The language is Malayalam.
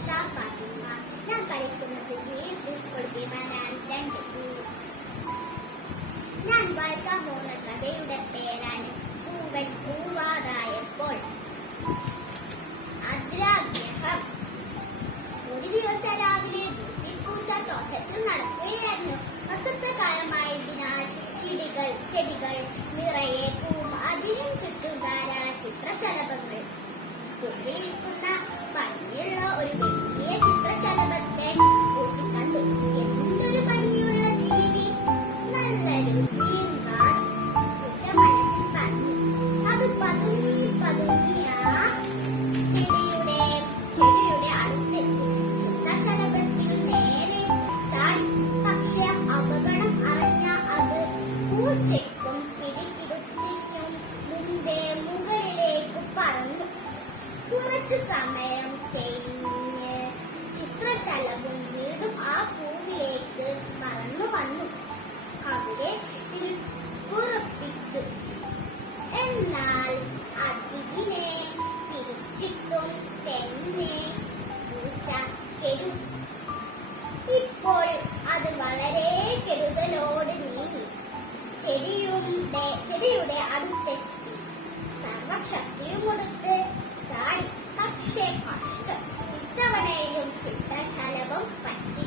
ഉഷ ഫാത്തിമ ഞാൻ കളിക്കുന്നത് ഗ്രേപ്പ് സ്കൂൾ വിമാനാണ് രണ്ട് ഞാൻ വായിക്കാൻ പേരാണ് പൂവൻ പൂവാതായപ്പോൾ അദ്രാഗ്രഹം ഒരു ദിവസം രാവിലെ പൂച്ച തോട്ടത്തിൽ നടക്കുകയായിരുന്നു വസന്തകാലമായതിനാൽ ചെടികൾ ചെടികൾ നിറയെ പൂവും അതിനും ചുറ്റും ധാരാളം ചിത്രശലഭങ്ങൾ. പൂവിലിരിക്കുന്ന കുറച്ചു സമയം കഴിഞ്ഞ് ചിത്രശലഭം വീണ്ടും ആ പൂവിലേക്ക് പറന്നു വന്നു. അവിടെ ഇരിപ്പുറപ്പിച്ചു. എന്നാൽ അതിനെ പിടിച്ചിട്ടും തന്നെ പൂച്ച കരുതി ഇപ്പോൾ അത് വളരെ കരുതലോട് നീങ്ങി. ചെടിയുടെ ചെടിയുടെ അടുത്തെത്തി. സർവശക്തിയും കൊടുത്ത് সাল এবং পাঁচটি